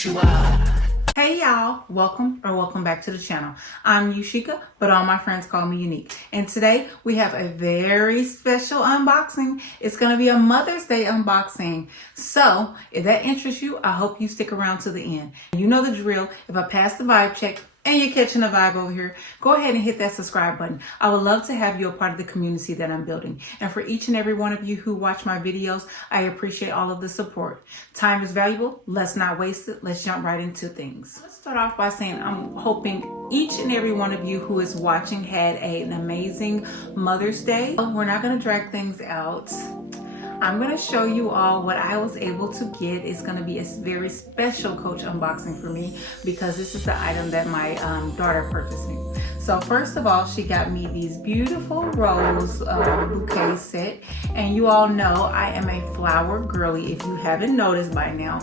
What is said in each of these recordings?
what you are. Hey y'all, welcome back to the channel. I'm Yunique, but all my friends call me Yunique. And today we have a very special unboxing. It's going to be a Mother's Day unboxing. So if that interests you, I hope you stick around to the end. You know the drill. If I pass the vibe check and you're catching a vibe over here, go ahead and hit that subscribe button. I would love to have you a part of the community that I'm building. And for each and every one of you who watch my videos, I appreciate all of the support. Time is valuable. Let's not waste it. Let's jump right into things. Let's start off by saying I'm hoping each and every one of you who is watching had an amazing Mother's Day. We're not going to drag things out. I'm going to show you all what I was able to get. It's going to be a very special Coach unboxing for me because this is the item that my daughter purchased me. So first of all, she got me these beautiful rose bouquet set. And you all know I am a flower girly. If you haven't noticed by now,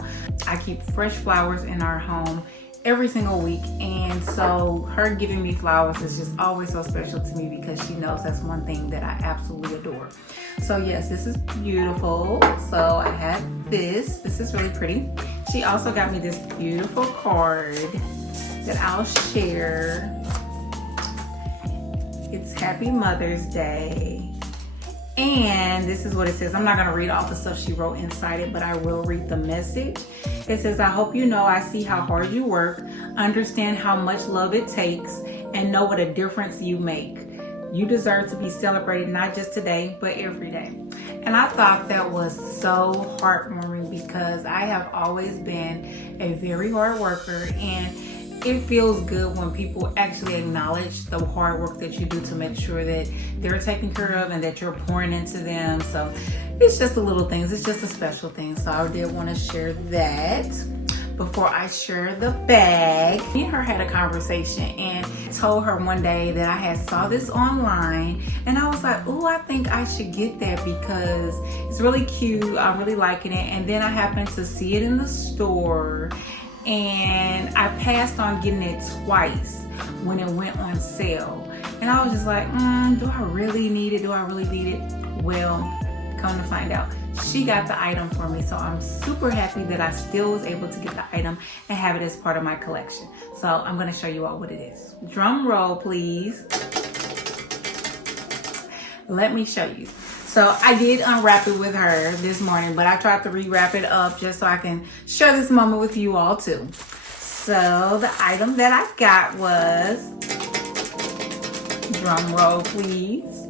I keep fresh flowers in our home every single week, and so her giving me flowers is just always so special to me because she knows that's one thing that I absolutely adore. So yes, this is beautiful. So I have this is really pretty. She also got me this beautiful card that I'll share. It's Happy Mother's Day. And this is what it says. I'm not going to read all the stuff she wrote inside it, but I will read the message. It says, I hope you know I see how hard you work, understand how much love it takes, and know what a difference you make. You deserve to be celebrated not just today, but every day. And I thought that was so heartwarming because I have always been a very hard worker, and it feels good when people actually acknowledge the hard work that you do to make sure that they're taken care of and that you're pouring into them. So it's just the little things. It's just a special thing. So I did want to share that before I share the bag. Me and her had a conversation, and I told her one day that I had saw this online, and I was like, oh, I think I should get that because it's really cute. I'm really liking it. And then I happened to see it in the store, and I passed on getting it twice when it went on sale. And I was just like, do I really need it? Do I really need it? Well, come to find out, she got the item for me. So I'm super happy that I still was able to get the item and have it as part of my collection. So I'm going to show you all what it is. Drum roll, please. Let me show you. So I did unwrap it with her this morning, but I tried to rewrap it up just so I can share this moment with you all too. So the item that I got was, drum roll please,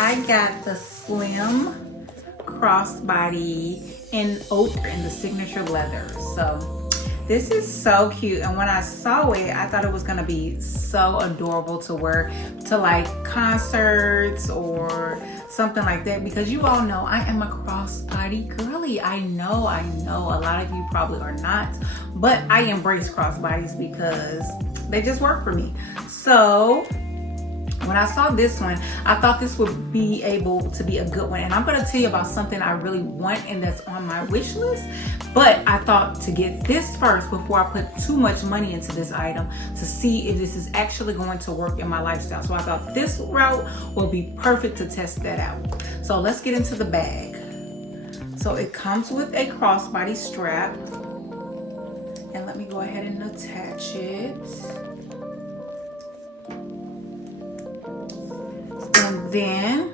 I got the slim crossbody in oak and the signature leather. So this is so cute, and when I saw it, I thought it was gonna be so adorable to wear to like concerts or something like that, because you all know I am a crossbody girly. I know a lot of you probably are not, but I embrace crossbodies because they just work for me. So when I saw this one, I thought this would be able to be a good one. And I'm going to tell you about something I really want and that's on my wish list. But I thought to get this first before I put too much money into this item to see if this is actually going to work in my lifestyle. So I thought this route will be perfect to test that out. So let's get into the bag. So it comes with a crossbody strap. And let me go ahead and attach it. And then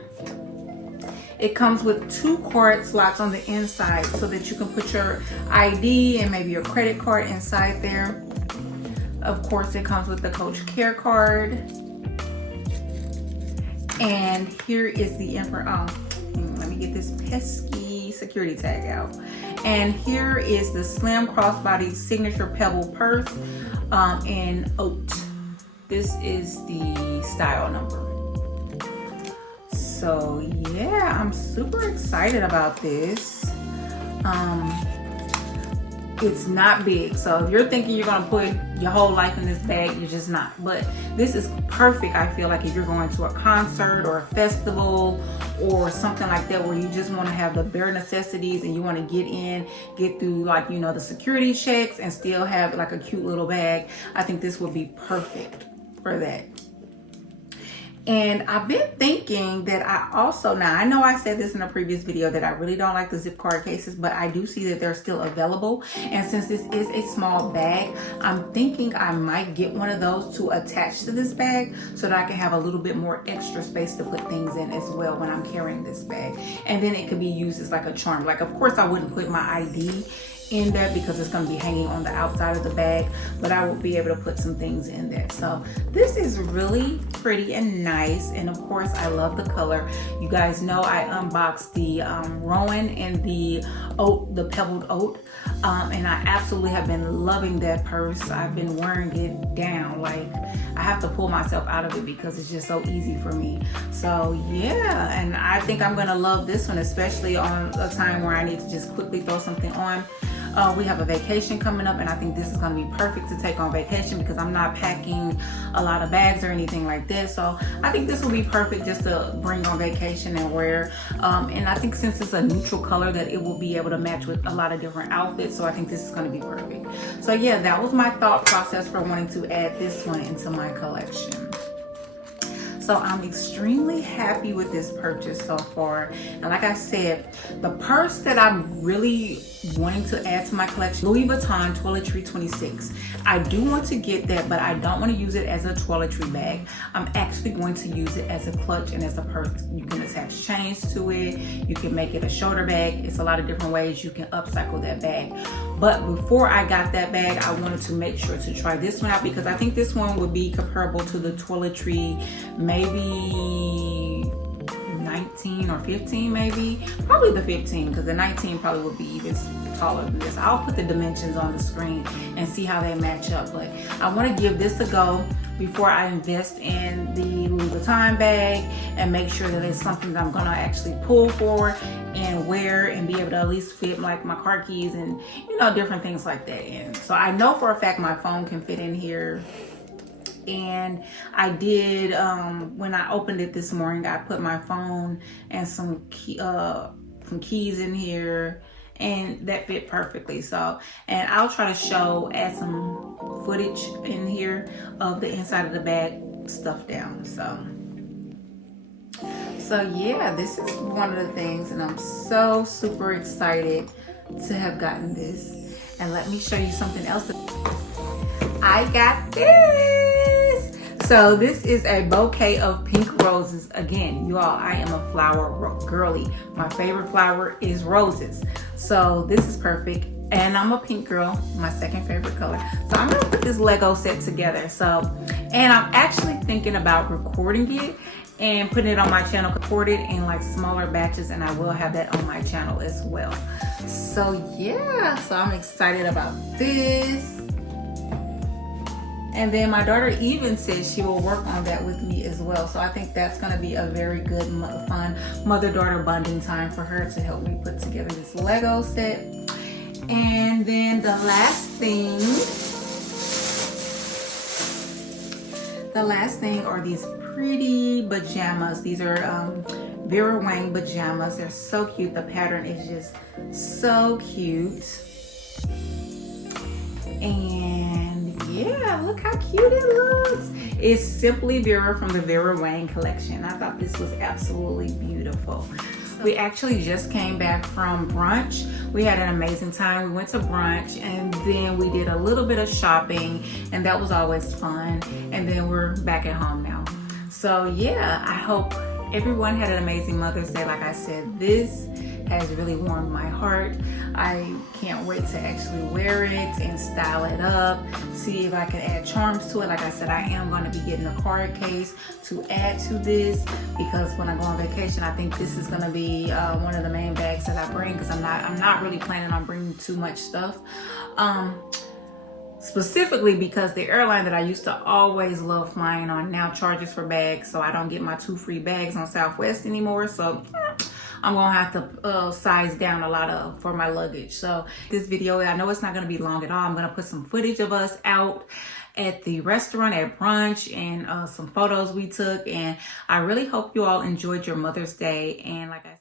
it comes with 2 card slots on the inside so that you can put your ID and maybe your credit card inside there. Of course, it comes with the Coach Care card. And here is the info. Let me get this pesky security tag out. And here is the slim crossbody signature pebble purse in oat. This is the style number. So yeah, I'm super excited about this. It's not big, so if you're thinking you're gonna put your whole life in this bag, you're just not. But this is perfect, I feel like, if you're going to a concert or a festival or something like that, where you just want to have the bare necessities and you want to get through, like, you know, the security checks and still have like a cute little bag. I think this would be perfect for that. And I've been thinking that now I know I said this in a previous video that I really don't like the zip card cases, but I do see that they're still available. And since this is a small bag, I'm thinking I might get one of those to attach to this bag so that I can have a little bit more extra space to put things in as well when I'm carrying this bag. And then it could be used as like a charm. Like, of course I wouldn't put my ID in there because it's going to be hanging on the outside of the bag, but I will be able to put some things in there. So this is really pretty and nice, and of course I love the color. You guys know I unboxed the Rowan and the oat, the pebbled oat, and I absolutely have been loving that purse. I've been wearing it down, like I have to pull myself out of it because it's just so easy for me. So yeah, and I think I'm gonna love this one, especially on a time where I need to just quickly throw something on. We have a vacation coming up, and I think this is going to be perfect to take on vacation because I'm not packing a lot of bags or anything like this. So I think this will be perfect just to bring on vacation and wear. And I think since it's a neutral color that it will be able to match with a lot of different outfits. So I think this is going to be perfect. So yeah, that was my thought process for wanting to add this one into my collection. So I'm extremely happy with this purchase so far. And like I said, the purse that I'm really wanting to add to my collection, Louis Vuitton Toiletry 26. I do want to get that, but I don't want to use it as a toiletry bag. I'm actually going to use it as a clutch and as a purse. You can attach chains to it. You can make it a shoulder bag. It's a lot of different ways you can upcycle that bag. But before I got that bag, I wanted to make sure to try this one out because I think this one would be comparable to the toiletry, maybe 19 or 15 maybe. Probably the 15 because the 19 probably would be even taller than this. I'll put the dimensions on the screen and see how they match up. But I want to give this a go before I invest in the Louis Vuitton bag and make sure that it's something that I'm going to actually pull for and wear and be able to at least fit like my car keys and, you know, different things like that in. So I know for a fact my phone can fit in here. And I did, when I opened it this morning, I put my phone and some keys in here, and that fit perfectly. So, and I'll try to add some footage in here of the inside of the bag stuffed down. So yeah, this is one of the things, and I'm so super excited to have gotten this. And let me show you something else. I got this. So this is a bouquet of pink roses. Again, you all, I am a flower girly. My favorite flower is roses. So this is perfect. And I'm a pink girl, my second favorite color. So I'm gonna put this Lego set together. So, and I'm actually thinking about recording it and putting it on my channel, record it in like smaller batches, and I will have that on my channel as well. So yeah, so I'm excited about this. And then my daughter even said she will work on that with me as well. So I think that's going to be a very good, fun mother-daughter bonding time for her to help me put together this Lego set. And then the last thing are these pretty pajamas. These are Vera Wang pajamas. They're so cute. The pattern is just so cute. And yeah, look how cute it looks. It's Simply Vera from the Vera Wang collection. I thought this was absolutely beautiful. We actually just came back from brunch. We had an amazing time. We went to brunch and then we did a little bit of shopping, and that was always fun. And then we're back at home now. So yeah, I hope everyone had an amazing Mother's Day. Like I said, this has really warmed my heart. I can't wait to actually wear it and style it up, see if I can add charms to it. Like I said, I am going to be getting a card case to add to this because when I go on vacation, I think this is going to be one of the main bags that I bring because I'm not really planning on bringing too much stuff. Specifically because the airline that I used to always love flying on now charges for bags, so I don't get my 2 free bags on Southwest anymore. So I'm gonna have to size down a lot for my luggage. So this video, I know it's not gonna be long at all. I'm gonna put some footage of us out at the restaurant at brunch and some photos we took. And I really hope you all enjoyed your Mother's Day. And like I said,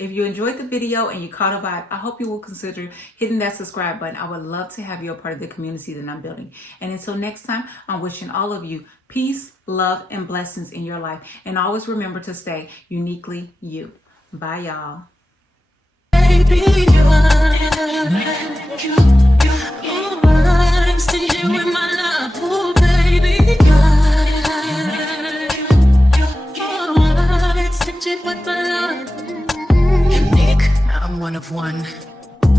If you enjoyed the video and you caught a vibe, I hope you will consider hitting that subscribe button. I would love to have you a part of the community that I'm building. And until next time, I'm wishing all of you peace, love, and blessings in your life. And always remember to stay uniquely you. Bye, y'all. Baby, I'm stingy with my love. Oh, baby, I'm stingy with my love. Unique, I'm one of one.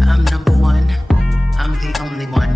I'm number one. I'm the only one.